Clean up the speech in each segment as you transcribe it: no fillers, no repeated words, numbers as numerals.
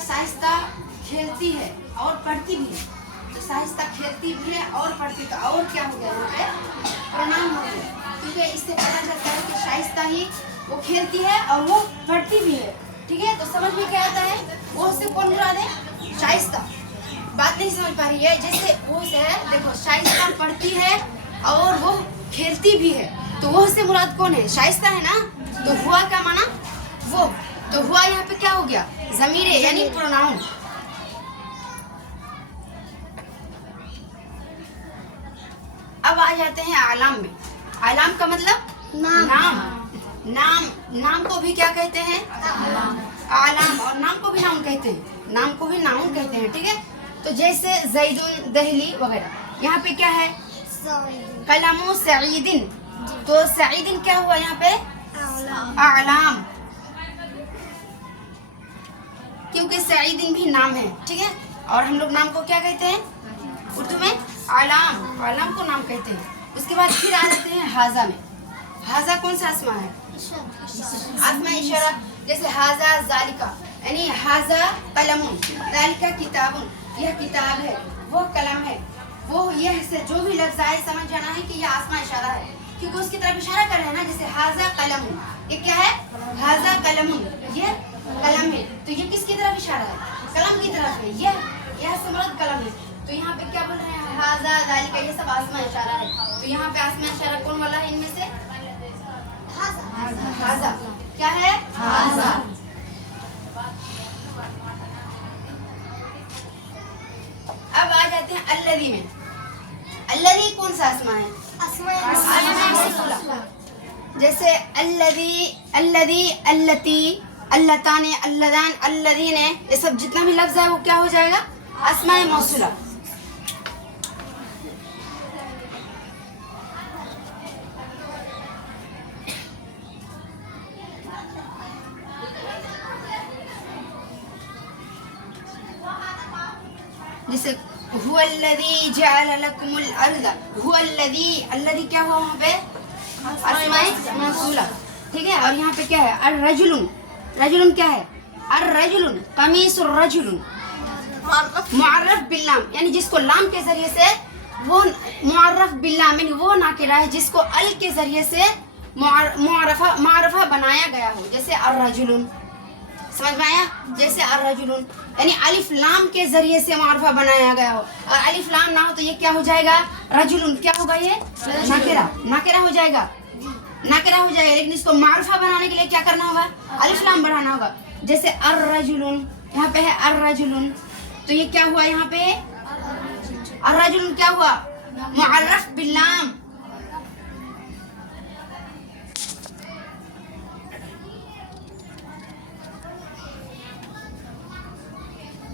शाइस्ता खेलती है और पढ़ती भी है, तो शाइस्ता खेलती भी है और पढ़ती, तो और क्या हो गया यहाँ पे प्रोनाउन हो गया, क्योंकि इससे पता चलता है कि शाइस्ता ही वो खेलती है और वो पढ़ती भी है। ठीक है, तो समझ में क्या आता है, वो से कौन मुराद है, शाइस्ता। बात नहीं समझ पा रही है, जैसे वो से है, देखो शाइस्ता पढ़ती है और वो खेलती भी है, तो वो से मुराद कौन है, शाइस्ता है ना। तो हुआ क्या माना, वो, तो हुआ यहाँ पे क्या हो गया, ज़मीर यानी प्रोनाउन। अब आ जाते हैं आलाम में। आलाम का मतलब नाम को भी क्या कहते हैं, आलाम, और नाम को भी नाउन कहते हैं, नाम को भी नाउन कहते हैं। ठीक है, तो जैसे ज़ैदुन, दहली वगैरह, यहाँ पे क्या है, कलमु सईदिन, तो सईदिन क्या हुआ यहाँ पे, आलाम, क्योंकि सईदिन भी नाम है। ठीक है, और हम लोग नाम को क्या कहते हैं उर्दू में, आलाम, आलाम को नाम कहते हैं। उसके बाद फिर आ जाते हैं हाजा में। हाजा कौन सा आसमा है, आसमा इशारा, जैसे हाजा जालिका, यानी हाजा कलमुन, जालिका किताबुन, यह किताब है, वो कलम है, वो यह से जो भी लफ्ज आए समझ जाना है कि यह आसमा इशारा है, क्योंकि उसकी तरफ इशारा कर रहे हैं ना। जैसे हाजा कलमुन, ये क्या है, हाजा कलमुन, ये कलम है, तो ये किसकी तरफ इशारा है, कलम की तरफ है, यह से मुराद कलम है। तो यहाँ पे क्या बोल रहे हैं, हाजा जालिका, ये सब आसमा इशारा है। तो यहाँ पे आसमा इशारा कौन वाला है इनमें से, हाजा, क्या है, हाजा। अब आ जाते हैं अल्लदी में। अल्लदी कौन सा आसमा है, जैसे अल्लदी, अल्लदी, अल्लती, अल्लताने, अल्लदान, अल्लदीने, ये सब जितना भी लफ्ज है वो क्या हो जाएगा, अस्माए मौसूला। जैसे हुवल्लज़ी जअल लकुमुल अर्ज़, हुवल्लज़ी, अल्लज़ी क्या हुआ वहाँ पे, अस्माए मौसूला। ठीक है, और यहाँ पे क्या है, अर्रजुलुन, रजुलुन क्या है, अर्रजुलुन, कमीसुर रजुलुन, मुअर्रफ बिल्लाम, यानी जिसको लाम के जरिए से वो मुअर्रफ बिल्लाम, यानी वो नाकिरा है जिसको अल के जरिए से मुअर्रफा बनाया गया हो, जैसे अर्रजुलुन, समझ में आया, जैसे अर्रजुलुन, यानी अलिफ लाम के जरिए से मुअर्रफा बनाया गया हो, और अलिफ लाम ना हो तो ये क्या हो जाएगा, रजुलुन, क्या होगा, ये नाकिरा, नाकिरा हो जाएगा, नाकिरा हो जाएगा। लेकिन इसको मार्फा बनाने के लिए क्या करना होगा, अलिफ लाम बढ़ाना होगा। जैसे अर्रजुलुन, यहाँ पे है अर्रजुलुन, तो ये क्या हुआ, यहाँ पे अर्रजुलुन क्या हुआ, मुअर्रफ बिल्लाम।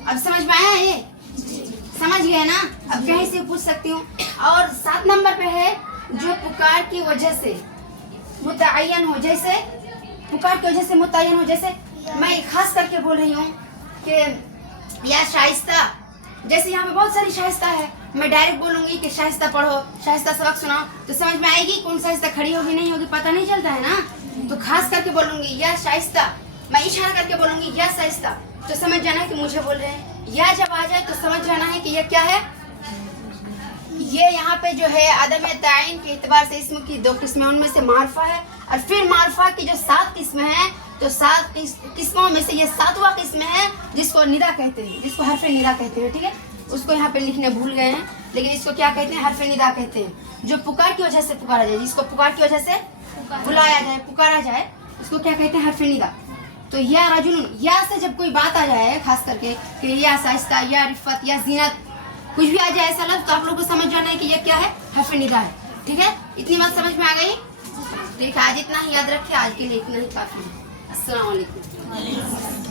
अब समझ में आया, ये समझ गए ना। अब कहीं से पूछ सकती हूँ। और 7 नंबर पे है जो पुकार की वजह से मुतअय्यन हो, जैसे पुकार की वजह से मुतअय्यन हो, जैसे मैं खास करके बोल रही हूँ कि या शाइस्ता, जैसे यहाँ पे बहुत सारी शाइस्ता है, मैं डायरेक्ट बोलूँगी कि शाइस्ता पढ़ो, शाइस्ता सबक सुनाओ, तो समझ में आएगी कौन शाइस्ता खड़ी होगी नहीं होगी पता नहीं चलता है ना। तो खास करके बोलूँगी या शाइस्ता, मैं इशारा करके बोलूँगी या शाइस्ता, तो समझ जाना है कि मुझे बोल रहे हैं। या जब आ जाए तो समझ जाना है कि ये क्या है, ये यहाँ पे जो है आदम ताइन के एतबार से इसम की 2 किस्में, उनमें से मारफा है, और फिर मारफा की जो 7 किस्में हैं, तो 7 किस्मों में से ये 7वां किस्म है जिसको निदा कहते हैं, जिसको हरफ निदा कहते हैं। ठीक है, उसको यहाँ पे लिखने भूल गए हैं, लेकिन इसको क्या कहते हैं, हरफ निदा कहते हैं, जो पुकार की वजह से पुकारा जाए, जिसको पुकार की वजह से बुलाया जाए, पुकारा जाए, उसको क्या कहते हैं, हरफ निदा। तो या रजुलुन, या से जब कोई बात आ जाए, खास करके कि या शाइस्ता, या रिफत, या जीनत, कुछ भी आ जाए ऐसा लफ्ज़, तो आप लोगों को समझ जाना है कि ये क्या है, हरफ निदा है। ठीक है, इतनी बात समझ में आ गई। ठीक है, आज इतना ही याद रखिए, आज के लिए इतना ही काफ़ी है। अस्सलाम वालेकुम।